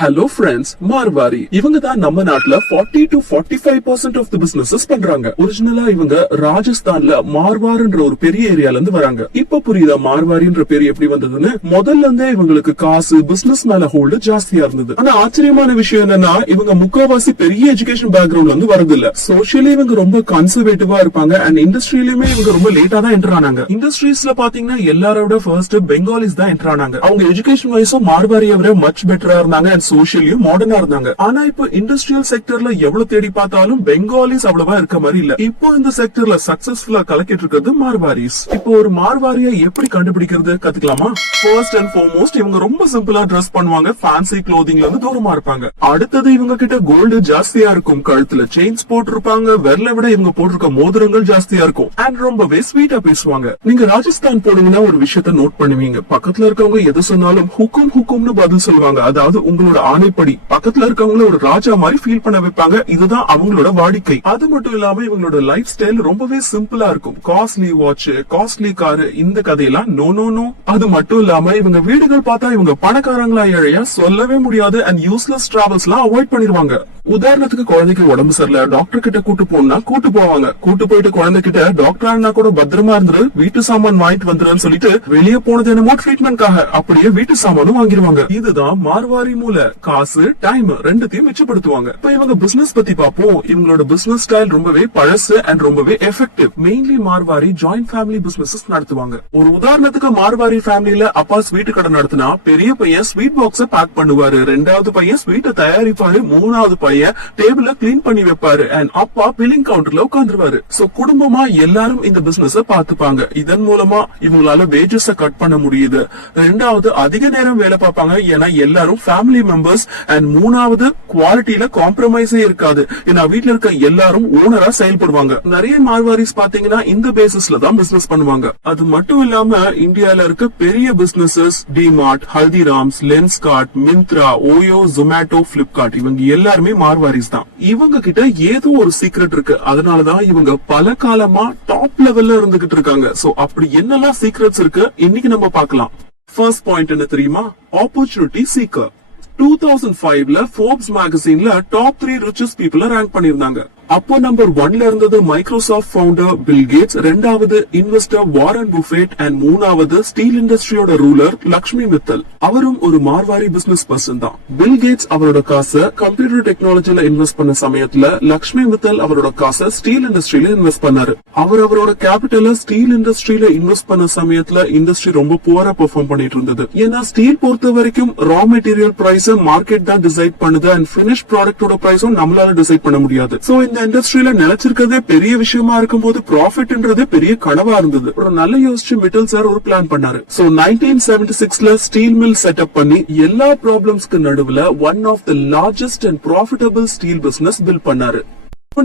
Hello friends, Marwari இவங்க தான் நம்ம நாட்டுல 40 to 45% ஆஃப் தி பிசினஸஸ் பண்றாங்க. ஒரிஜினலா இவங்க ராஜஸ்தான்ல மார்வார்ன்ற ஒரு பெரிய ஏரியால இருந்து வராங்க. இப்ப புரியுதா மார்வாரின்ற பேர் எப்படி வந்ததுன்னு? முதல்ல இருந்தே இவங்களுக்கு காசு பிசினஸ் மேல ஹோல்டு ஜாஸ்தியா இருந்தது. ஆனா ஆச்சரியமான விஷயம் என்னன்னா, இவங்க முக்காவாசி பெரிய எஜுகேஷன் பேக்ரவுண்ட்ல இருந்து வரது இல்ல. சோஷியலி இவங்க ரொம்ப கன்சர்வேட்டிவா இருப்பாங்க. அண்ட் இண்டஸ்ட்ரியிலுமே இவங்க ரொம்ப லேட்டா தான் என்டர் ஆனாங்க. இண்டஸ்ட்ரீஸ்ல பாத்தீங்கன்னா எல்லாரோட ஃபர்ஸ்ட் பெங்காலிஸ் தான் என்டர் ஆனாங்க. அவங்க எஜுகேஷன் வைஸும் மார்வாரியை விட மச் பெட்டரா இருந்தாங்க. சோஷியலியும் மாடர்னா இருந்தாங்க. ஆனா இப்போ இண்டஸ்ட்ரியல் செக்டர்ல எவ்வளவு தேடி பார்த்தாலும் பெங்காலிஸ் அவ்வளவா இருக்க மாதிரி இல்ல. இப்போ இந்த செக்டர்ல சக்சஸ்ஃபுல்லா கலக்கிட்டு இருக்கிறது மார்வாரிஸ். இப்போ ஒரு மார்வாரியா எப்படி கண்டுபிடிக்கிறது கத்துக்கலாமா? ஃபர்ஸ்ட் அண்ட் ஃபார்மோஸ்ட் இவங்க ரொம்ப சிம்பிளா ட்ரெஸ் பண்ணுவாங்க. ஃபேன்சி க்ளோதிங்ல இருந்து தூரமா இருப்பாங்க. அடுத்தது இவங்க கிட்ட கோல்டு ஜாஸ்தியா இருக்கும். கழுத்துல செயின்ஸ் போட்டிருப்பாங்க. விரல விட இவங்க போட்டிருக்க மோதிரங்கள் ஜாஸ்தியா இருக்கும். அண்ட் ரொம்பவே ஸ்வீட்டா பேசுவாங்க. நீங்க ராஜஸ்தான் போனீங்கன்னா ஒரு விஷயத்த நோட் பண்ணுவீங்க. பக்கத்துல இருக்கவங்க எது சொன்னாலும் ஹுக்கும் ஹுக்கும்னு பதில் சொல்லுவாங்க. அதாவது உங்களோட ஆணைப்படி பக்கத்துல இருக்கவங்கள ஒரு ராஜா மாதிரி ஃபீல் பண்ண வைப்பாங்க. இதுதான் அவங்களோட வாடிக்கை. அது மட்டும் இல்லாம இவங்களோட லைஃப் ஸ்டைல் ரொம்பவே சிம்பிளா இருக்கும். காஸ்ட்லி வாட்ச், காஸ்ட்லி காரு, இந்த கதையெல்லாம் நோ நோ நோ. அது மட்டும் இல்லாம இவங்க வீடுகள் பார்த்தா இவங்க பணக்காரங்களா ஏழையா சொல்லவே முடியாது. அண்ட் யூஸ்லெஸ் டிராவல்ஸ் எல்லாம் அவாய்ட் பண்ணிடுவாங்க. உதாரணத்துக்கு குழந்தைக்கு உடம்பு சரியில்லை, டாக்டர் கிட்ட கூட்டு போனா கூட்டு போவாங்க. கூட்டு போயிட்டு குழந்தை கிட்ட டாக்டர் கூட பத்திரமா இருந்துரு, வீட்டு சாமான் வாங்கிட்டு வந்துருன்னு சொல்லிட்டு வெளியே போனது என்னமோ ட்ரீட்மெண்ட்காக அப்படியே வீட்டு சாமானும் வாங்கிடுவாங்க. இதுதான் மார்வாரி மூல. காசு டைம் ரெண்டுத்தையும் மிச்சப்படுத்துவாங்க. இப்ப இவங்க பிசினஸ் பத்தி பாப்போம். இவங்களோட பிசினஸ் ஸ்டைல் ரொம்பவே பழசு அண்ட் ரொம்பவே effective. Mainly Marwari joint family business நடத்துவாங்க. ஒரு உதாரணத்துக்கு மார்வாரி ஃபேமிலில அப்பா ஸ்வீட் கடை நடத்தினா பெரிய பையன் ஸ்வீட் பாக்ஸ் பேக் பண்ணுவாரு, ரெண்டாவது பையன் ஸ்வீட்டை தயாரிப்பாரு, மூணாவது பையன் டேபிள கிளீன் பண்ணி வைப்பாரு, அண்ட் அப்பா பில்லிங் கவுண்டர்ல உட்கார்ந்துருவாரு. சோ குடும்பமா எல்லாரும் இந்த பிசினஸ் பாத்துப்பாங்க. இதன் மூலமா இவங்களால வேஜஸ் கட் பண்ண முடியுது. ரெண்டாவது அதிக நேரம் வேலை பார்ப்பாங்க, ஏன்னா எல்லாரும் ஃபேமிலி மெம்பர்ஸ். அண்ட் மூணாவது குவாலிட்டியில காம்ப்ரமைஸே இருக்காது, ஏன்னா வீட்டுல இருக்க எல்லாரும் ஓனரா செயல்படுவாங்க. நிறைய மார்வாரிஸ் பாத்தீங்கன்னா இந்த பேசிஸ்ல தான் பிசினஸ் பண்ணுவாங்க. அது மட்டும் இல்லாம இந்தியால இருக்க பெரிய businesses DMart, Haldiram's, Lenskart, Myntra, OYO, Zomato, Flipkart இவங்க எல்லாருமே மார்வாரிஸ் தான். இவங்க கிட்ட ஏதோ ஒரு சீக்ரெட் இருக்கு. அதனாலதான் இவங்க பல காலமா டாப் லெவல்ல இருந்துகிட்டு இருக்காங்க. சோ அப்படி என்னெல்லாம் சீக்ரெட்ஸ் இருக்கு இன்னைக்கு நம்ம பார்க்கலாம். ஃபர்ஸ்ட் பாயிண்ட் என்ன தெரியுமா? Opportunity seeker. 2005ல ஃபோர்ப்ஸ் மேகசின்ல டாப் 3 richest people ரேங்க் பண்ணிருந்தாங்க. அப்போ நம்பர் 1ல இருந்தது மைக்ரோசாஃப்ட் ஃபவுண்டர் பில் கேட்ஸ், ரெண்டாவது இன்வெஸ்டர் வாரன் புஃபெட், அண்ட் மூணாவது ஸ்டீல் இண்டஸ்ட்ரியோட ரூலர் லக்ஷ்மி மித்தல். அவரும் ஒரு மார்வாரி பிசினஸ் பர்சன் தான். பில் கேட்ஸ் அவரோட காசை கம்ப்யூட்டர் டெக்னாலஜில இன்வெஸ்ட் பண்ண சமயத்துல லக்ஷ்மி மித்தல் அவரோட காசை ஸ்டீல் இண்டஸ்ட்ரியில இன்வெஸ்ட் பண்ணாரு. அவரோட கேபிட்டல ஸ்டீல் இண்டஸ்ட்ரியில இன்வெஸ்ட் பண்ண சமயத்துல இண்டஸ்ட்ரி ரொம்ப புவரா பெர்ஃபார்ம் பண்ணிட்டு இருந்தது. ஏன்னா ஸ்டீல் பொறுத்த வரைக்கும் ரா மெட்டீரியல் பிரைஸ் மார்க்கெட் தான் டிசைட் பண்ணுது, அண்ட் பினிஷ் ப்ராடக்டோட பிரைஸும் நம்மளால டிசைட் பண்ண முடியாது. சோ இந்த இண்டஸ்ட்ரியில நிலைச்சிருக்கிறதே பெரிய விஷயமா இருக்கும் போது ப்ராஃபிட்ன்றது பெரிய கனவா இருந்தது. ஒரு நல்ல யோசிச்சு மிட்டல் சார் ஒரு பிளான் பண்ணாரு. சோ 1976ல ஸ்டீல் மில் செட்டப் பண்ணி எல்லா ப்ராப்ளம்ஸ்க்கு நடுவுல one of the largest and profitable steel business build பண்ணாரு.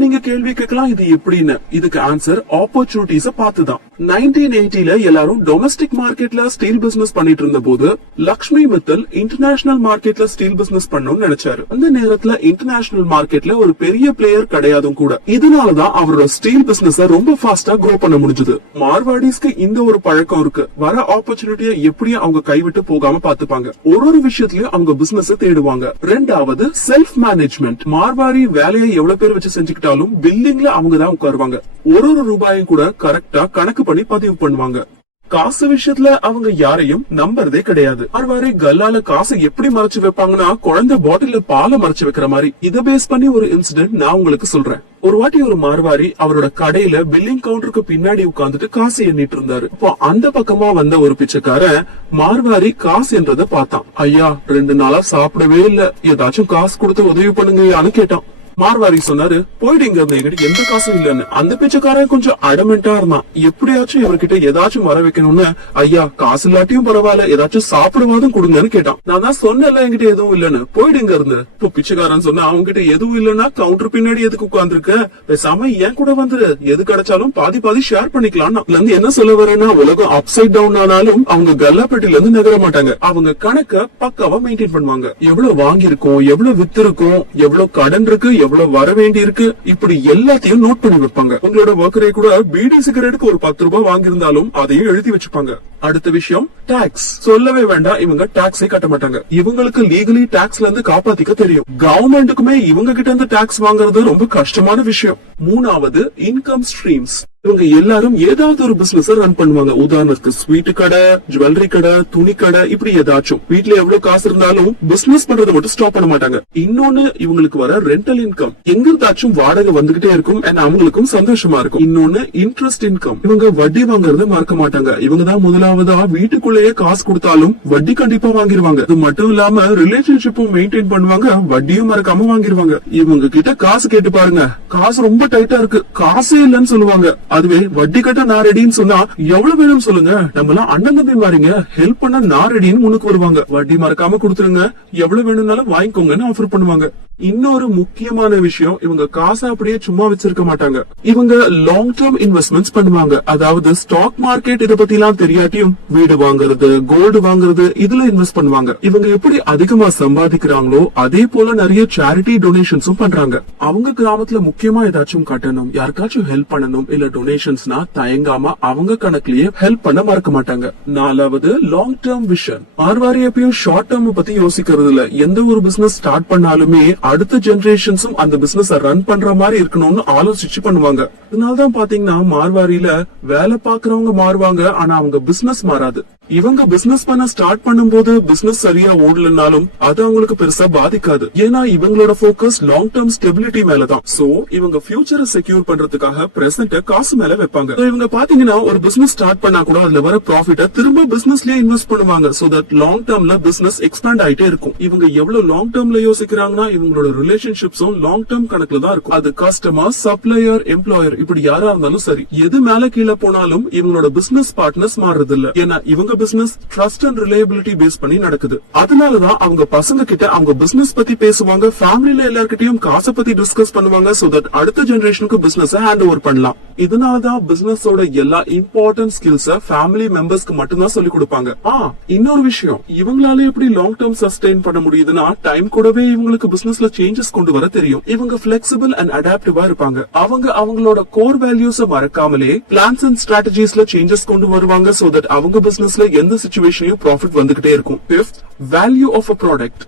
நீங்க கேள்வி கேட்கலாம், இது எப்படின்னு. இதுக்கு ஆன்சர் ஆப்பர்ச்சுனிட்டிஸ பார்த்துதான். 1980ல எல்லாரும் டொமஸ்டிக் மார்க்கெட்ல ஸ்டீல் பிசினஸ் பண்ணிட்டு இருந்த போது லக்ஷ்மி மித்தல் இன்டர்நேஷனல் மார்க்கெட்ல ஸ்டீல் பிசினஸ் பண்ணணும்னு நினைச்சாரு. அந்த நேரத்துல இன்டர்நேஷனல் மார்க்கெட்ல ஒரு பெரிய பிளேயர் கிடையாதும் கூட. இதனாலதான் அவரோட ஸ்டீல் பிசினஸ் ரொம்ப ஃபாஸ்டா க்ரோ பண்ண முடிஞ்சது. மார்வாடிஸ்க்கு இந்த ஒரு பழக்கம் இருக்கு. வர ஆப்பர்ச்சுனிட்டியை எப்படியும் அவங்க கைவிட்டு போகாம பாத்துப்பாங்க. ஒரு விஷயத்திலயும் அவங்க பிசினஸ் தேடுவாங்க. ரெண்டாவது செல்ஃப் மேனேஜ்மெண்ட். மார்வாடி வேலையை எவ்வளவு பேர் வச்சு செஞ்சு பில்லிங்ல அவங்க தான் உட்காருவாங்க. ஒரு ரூபாயும் கூட கரெக்டா கணக்கு பண்ணி பதிவு பண்ணுவாங்க. காசு விஷயத்துல அவங்க யாரையும் நம்புறதே கிடையாது. மார்வாரி கல்லால காசு எப்படி மறைச்சு வைப்பாங்கன்னா, குழந்தை பாட்டில பாலை மறைச்சு வைக்கிற மாதிரி. இத பேஸ் பண்ணி ஒரு இன்சிடென்ட் நான் உங்களுக்கு சொல்றேன். ஒரு வாட்டி ஒரு மார்வாரி அவரோட கடையில பில்லிங் கவுண்டருக்கு பின்னாடி உட்கார்ந்துட்டு காசு எண்ணிட்டு இருந்தாரு. இப்போ அந்த பக்கமா வந்த ஒரு பிச்சைக்காரன் மார்வாரி காசு என்றத பார்த்தான். ஐயா, 2 நாளா சாப்பிடவே இல்ல, ஏதாச்சும் காசு கொடுத்து உதவி பண்ணுங்கன்னு கேட்டான். மார்வாரி சொன்னாரு, போயிடுங்க, என்கிட்ட எந்த காசும் இல்லன்னு. அந்த பிச்சைக்காரன் கொஞ்சம் அடமெண்டா இருந்தான். எப்படியாச்சும் இவர்கிட்ட ஏதாச்சும் வர வைக்கணும்னு, ஐயா காசு இல்லாட்டியும் பரவாயில்ல, ஏதாச்சும் சாப்பிடுவாதும் கொடுங்கன்னு கேட்டான். நான் தான் சொன்னல என்கிட்ட எதுவும் இல்லன்னு, போயிடுங்க இருந்து. இப்போ பிச்சைக்காரன் சொன்னா, அவங்ககிட்ட எதுவும் இல்லன்னா கவுண்டர் பின்னாடி எதுக்கு உட்கார்ந்துருக்க, பேசாம ஏன் கூட வந்துரு, எது கிடைச்சாலும் பாதி பாதி ஷேர் பண்ணிக்கலாம். இருந்து என்ன சொல்ல வரேன்னா, உலகம் அப்சைட் டவுன் ஆனாலும் அவங்க கல்லாப்பட்டில இருந்து நகர மாட்டாங்க. அவங்க கணக்க பக்காவா மெயின்டைன் பண்ணுவாங்க. எவ்வளவு வாங்கியிருக்கோம், எவ்வளவு வித்து இருக்கும், எவ்வளவு கடன் இருக்கு, எவ்வளவு வர வேண்டி இருக்கு, இப்படி எல்லாத்தையும் நோட் பண்ணி வைப்பாங்க. உங்களோட ஒர்க்கரே கூட பீடி சிகரெட்டுக்கு ஒரு 10 ரூபாய் வாங்கியிருந்தாலும் அதையும் எழுதி வச்சுப்பாங்க. அடுத்த விஷயம் டாக்ஸ். சொல்லவே வேண்டாம், இவங்க டாக்ஸே கட்ட மாட்டாங்க. இவங்களுக்கு லீகலி டாக்ஸ்ல இருந்து காப்பாத்திக்க தெரியும். கவர்மெண்ட்டுக்குமே இவங்க கிட்ட இருந்து டாக்ஸ் வாங்குறது ரொம்ப கஷ்டமான விஷயம். மூணாவது இன்கம் ஸ்ட்ரீம்ஸ். இவங்க எல்லாரும் ஏதாவது ஒரு பிசினஸ் ரன் பண்ணுவாங்க. உதாரணத்துக்கு ஸ்வீட் கடை, ஜுவல்லரி கடை, துணி கடை, இப்படி ஏதாச்சும். வீட்டுல எவ்வளவு காசு இருந்தாலும் பிசினஸ் பண்றதை மட்டும் ஸ்டாப் பண்ண மாட்டாங்க. இன்னொன்னு இவங்களுக்கு வர ரெண்டல் இன்கம். எங்கிருந்தாச்சும் வாடகை வந்துகிட்டே இருக்கும், அவங்களுக்கும் சந்தோஷமா இருக்கும். இன்னொன்னு இன்ட்ரெஸ்ட் இன்கம். இவங்க வட்டி வாங்குறத மறக்க மாட்டாங்க. இவங்க தான் முதலாவதா வீட்டுக்குள்ளேயே காசு கொடுத்தாலும் வட்டி கண்டிப்பா வாங்கிருவாங்க. இது மட்டும் இல்லாம ரிலேஷன்ஷிப்பும் மெயின்டைன் பண்ணுவாங்க, வட்டியும் மறக்காம வாங்கிருவாங்க. இவங்க கிட்ட காசு கேட்டு பாருங்க, காசு ரொம்ப டைட்டா இருக்கு, காசே இல்லன்னு சொல்லுவாங்க. அதுவே வட்டி கட்ட நான் ரெடின்னு சொன்னா எவ்வளவு வேணும் சொல்லுங்க, நம்ம எல்லாம் அண்ணன் தம்பி மாறிங்க, ஹெல்ப் பண்ண நான் ரெடின்னு முன்னுக்கு வருவாங்க. வட்டி மறக்காம கொடுத்துருங்க, எவ்வளவு வேணும்னாலும் வாங்கிக்கோங்கன்னு ஆஃபர் பண்ணுவாங்க. இன்னொரு முக்கியமான விஷயம், இவங்க காசை அப்படியே சும்மா வச்சிருக்க மாட்டாங்க. இவங்க லாங் டேர்ம் இன்வெஸ்ட்மெண்ட்ஸ் பண்ணுவாங்க. அதாவது ஸ்டாக் மார்க்கெட் இத பத்தி எல்லாம் தெரியாட்டியும் வீடு வாங்குறது, கோல்டு வாங்குறது, இதுல இன்வெஸ்ட் பண்ணுவாங்க. இவங்க எப்படி அதிகமா சம்பாதிக்கிறாங்களோ அதே போல நிறைய சேரிட்டி டொனேஷன்ஸும் பண்றாங்க. அவங்க கிராமத்துல முக்கியமா ஏதாச்சும் கட்டணும், யாருக்காச்சும் ஹெல்ப் பண்ணணும், இல்ல டொனேஷன்ஸ்னா தயங்காம அவங்க கணக்குலயே ஹெல்ப் பண்ண மறக்க மாட்டாங்க. நாலாவது லாங் டேர்ம் விஷன். மார்வாரி எப்பயும் ஷார்ட் டேர்ம் பத்தி யோசிக்கிறது இல்ல. எந்த ஒரு பிசினஸ் ஸ்டார்ட் பண்ணாலுமே அடுத்த ஜெனரேஷன்ஸும் அந்த பிசினஸ் ரன் பண்ற மாதிரி இருக்கணும்னு ஆலோசிச்சு பண்ணுவாங்க. இதனாலதான் பாத்தீங்கன்னா மார்வாரியில வேலை பாக்குறவங்க மாறுவாங்க, ஆனா அவங்க பிசினஸ் மாறாது. இவங்க பிசினஸ் பண்ண ஸ்டார்ட் பண்ணும்போது பிசினஸ் சரியா ஓடலனாலும் அது அவங்களுக்கு பெருசா பாதிக்காது. ஏன்னா இவங்களோட போக்கஸ் லாங் டேர்ம் ஸ்டெபிலிட்டி மேலதான். சோ இவங்க ஃபியூச்சரை செக்யூர் பண்றதுக்காக பிரசன்ட காசு மேல வைப்பாங்க. இவங்க பாத்தீங்கன்னா ஒரு பிசினஸ் ஸ்டார்ட் பண்ணா கூட அதுல வர ப்ராஃபிட்ட திரும்ப பிசினஸ்லயே இன்வெஸ்ட் பண்ணுவாங்க. சோ தட் லாங் டேர்ம்ல பிசினஸ் எக்ஸ்பேண்ட் ஆயிட்டே இருக்கும். இவங்க எவ்வளவு லாங் டேர்ம்ல யோசிக்கிறாங்கன்னா இவங்களோட ரிலேஷன்ஷிப்ஸும் லாங் டேர்ம் கணக்குல தான் இருக்கும். அது கஸ்டமர், சப்ளையர், எம்ப்ளாயர், இப்படி யாரா இருந்தாலும் சரி, எது மேல கீழே போனாலும் இவங்களோட பிசினஸ் பார்ட்னர்ஸ் மாறுறது இல்ல. ஏன்னா இவங்க business trust and reliability base பண்ணி நடக்குது. அதனாலதான் அவங்க பசங்க கிட்ட அவங்க பிசினஸ் பத்தி பேசுவாங்க, ஃபேமிலில எல்லார்கிட்டயும் காசை பத்தி டிஸ்கஸ் பண்ணுவாங்க. சோ தட் அடுத்த ஜெனரேஷனுக்கு பிசினஸ் ஹேண்ட் ஓவர் பண்ணலாம். இதனாலதான் பிசினஸோட எல்லா இம்பார்ட்டன்ட் ஸ்கில்ஸ் ஃபேமிலி மெம்பர்ஸ்க்கு மட்டும்தான் சொல்லி கொடுப்பாங்க. இன்னொரு விஷயம், இவங்களால எப்படி லாங் டேர்ம் சஸ்டெயின் பண்ண முடியுதுன்னா டைம் கூடவே இவங்களுக்கு பிசினஸ்ல சேஞ்சஸ் கொண்டு வர தெரியும். இவங்க பிளெக்சிபிள் அண்ட் அடாப்டிவா இருப்பாங்க. அவங்க அவங்களோட கோர் வேல்யூஸ் மறக்காமலே பிளான்ஸ் அண்ட் ஸ்ட்ராட்டஜிஸ்ல சேஞ்சஸ் கொண்டு வருவாங்க. சோ தட் அவங்க பிசினஸ்ல எந்த சிச்சுவேஷன்லயும் ப்ராஃபிட் வந்துகிட்டே இருக்கும். Fifth, value of a product.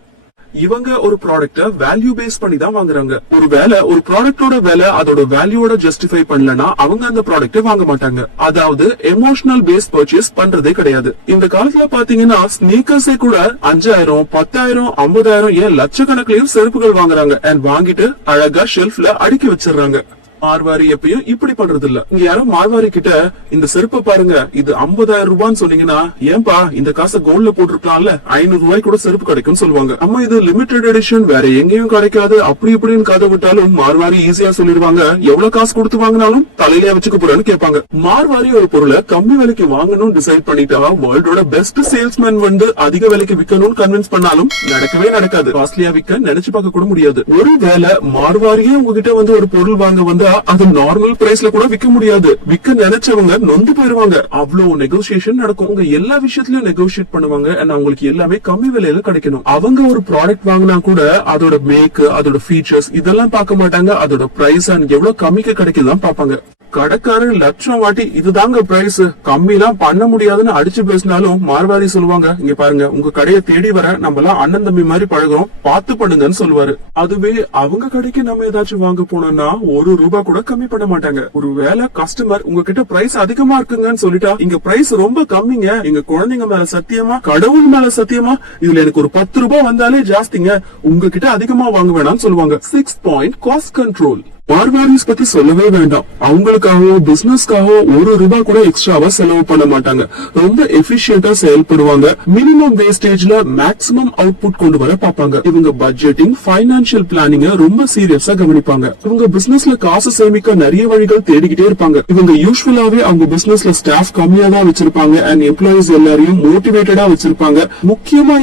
இவங்க ஒரு ப்ராடக்ட்ட வேல்யூ பேஸ் பண்ணி தான் வாங்குறாங்க. ஒருவேளை ஒரு ப்ராடக்டோட விலை அதோட வேல்யூவோட ஜஸ்டிஃபை பண்ணலனா அவங்க அந்த ப்ராடக்ட்டை வாங்க மாட்டாங்க. அதாவது எமோஷனல் பேஸ் பர்ச்சேஸ் பண்றதே கிடையாது. இந்த காலத்துல பாத்தீங்கன்னா ஸ்னீக்கர்ஸே கூட 5000, 10,000, 50,000, ஏன் லட்சக்கணக்கிலையும் செருப்புகள் வாங்குறாங்க. அண்ட் வாங்கிட்டு அழகா ஷெல்ஃப்ல அடுக்கி வச்சிடறாங்க. மார்வாரி எப்பயும் இப்படி பண்றது இல்ல. இங்க யாரும் மார்வாரி கிட்ட இந்த செருப்பை பாருங்க, இது 50,000 ரூபான்னு சொன்னீங்கன்னா, ஏன்பா இந்த காசை கோல்ட்ல போட்டுருக்கலாம்ல, 500 ரூபாய் கூட செருப்பு கிடைக்கும் சொல்லுவாங்க. அம்மா இது லிமிடெட் எடிஷன், வேற எங்கேயும் கிடைக்காது, அப்படி இப்படின்னு கதை விட்டாலும் மார்வாரி ஈஸியா சொல்லிடுவாங்க. எவ்வளவு காசு கொடுத்து வாங்கினாலும் தலையிலே வச்சுக்க போறேன்னு கேட்பாங்க. மார்வாரி ஒரு பொருளை கம்மி விலைக்கு வாங்கணும்னு டிசைட் பண்ணிட்டா வேர்ல்டோட பெஸ்ட் சேல்ஸ்மேன் வந்து அதிக விலைக்கு விற்கணும்னு கன்வின்ஸ் பண்ணாலும் நடக்கவே நடக்காது. காஸ்ட்லியா விற்க நினைச்சு பார்க்க கூட முடியாது. ஒருவேளை மார்வாரியே உங்ககிட்ட வந்து ஒரு பொருள் வாங்க வந்து அது நார்மல் பிரைஸ்ல கூட விற்க முடியாது. விற்க நினைச்சவங்க நொந்து போயிருவாங்க. அவ்வளவு நெகோசியேஷன் நடக்கும். அவங்க எல்லா விஷயத்திலயும் நெகோசியேட் பண்ணுவாங்க. அவங்களுக்கு எல்லாமே கம்மி விலையில கிடைக்கணும். அவங்க ஒரு ப்ராடக்ட் வாங்கினா கூட அதோட மேக், அதோட ஃபீச்சர்ஸ் இதெல்லாம் பார்க்க மாட்டாங்க. அதோட பிரைஸ் அண்ட் எவ்வளவு கம்மிக்கு கிடைக்குதான் பாப்பாங்க. கடைக்காரர் லட்சம் வாட்டி இதுதாங்க பிரைஸ், கம்மி எல்லாம் பண்ண முடியாதுன்னு அடிச்சு பேசினாலும் மார்வாரி சொல்லுவாங்க, இங்க பாருங்க உங்க கடையை தேடி வர நம்ம எல்லாம் அண்ணன் தம்பி மாதிரி பழகிறோம், பார்த்து பண்ணுங்கன்னு சொல்லுவாரு. அதுவே அவங்க கடைக்கு நம்ம ஏதாச்சும் வாங்க போனோம்னா ₹1 கூட கம்மி பண்ண மாட்டாங்க. ஒருவேளை கஸ்டமர் உங்ககிட்ட பிரைஸ் அதிகமா இருக்குங்கன்னு சொல்லிட்டா, இங்க பிரைஸ் ரொம்ப கம்மிங்க, எங்க குழந்தைங்க மேல சத்தியமா, கடவுள் மேல சத்தியமா, இதுல எனக்கு ஒரு ₹10 வந்தாலே ஜாஸ்திங்க, உங்ககிட்ட அதிகமா வாங்க வேணாம்னு சொல்லுவாங்க. 6 பாயிண்ட் காஸ்ட் கண்ட்ரோல். மார்வாரிஸ் பத்தி சொல்லவே வேண்டாம். அவங்களுக்காகவோ பிசினஸ்க்காகவோ ₹1 கூட எக்ஸ்ட்ராவா செலவு பண்ண மாட்டாங்க. ரொம்ப எஃபிஷியன்டா செயல்படுவாங்க. மினிமம் வேஸ்டேஜ்ல மேக்ஸிமம் அவுட்புட் கொண்டு வர பாப்பாங்க. இவங்க பட்ஜெட்டிங், ஃபைனான்சியல் பிளானிங்க ரொம்ப சீரியஸா கவனிப்பாங்க. இவங்க பிசினஸ்ல காசு சேமிக்க நிறைய வழிகள் தேடிக்கிட்டே இருப்பாங்க. இவங்க யூஸ்வலாவே அவங்க பிசினஸ்ல ஸ்டாஃப் கம்மியா தான் வச்சிருப்பாங்க. அண்ட் எம்ப்ளாயிஸ் எல்லாரையும் மோட்டிவேட்டடா வச்சிருப்பாங்க. முக்கியமா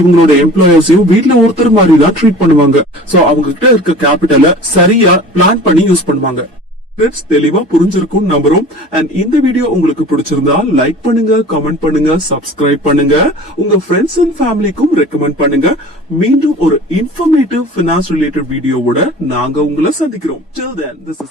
இவங்களோட எம்ப்ளாயர்ஸையும் வீட்டுல ஒருத்தர் மாதிரி தான் ட்ரீட் பண்ணுவாங்க. சோ அவங்க கிட்ட இருக்க கேபிட்டல சரியா பிளான் பண்ணி யூஸ் பண்ணுவாங்க. தெளிவா புரிஞ்சிருக்கும் நம்புறோம். அண்ட் இந்த வீடியோ உங்களுக்கு பிடிச்சிருந்தா லைக் பண்ணுங்க, கமெண்ட் பண்ணுங்க, சப்ஸ்கிரைப் பண்ணுங்க, உங்க ஃப்ரெண்ட்ஸ் அண்ட் ஃபேமிலிக்கும் ரெக்கமெண்ட் பண்ணுங்க. மீண்டும் ஒரு இன்ஃபர்மேட்டிவ் ஃபினான்ஸ் ரிலேட்டட் வீடியோவோட நாங்க உங்களை சந்திக்கிறோம். Till then, this is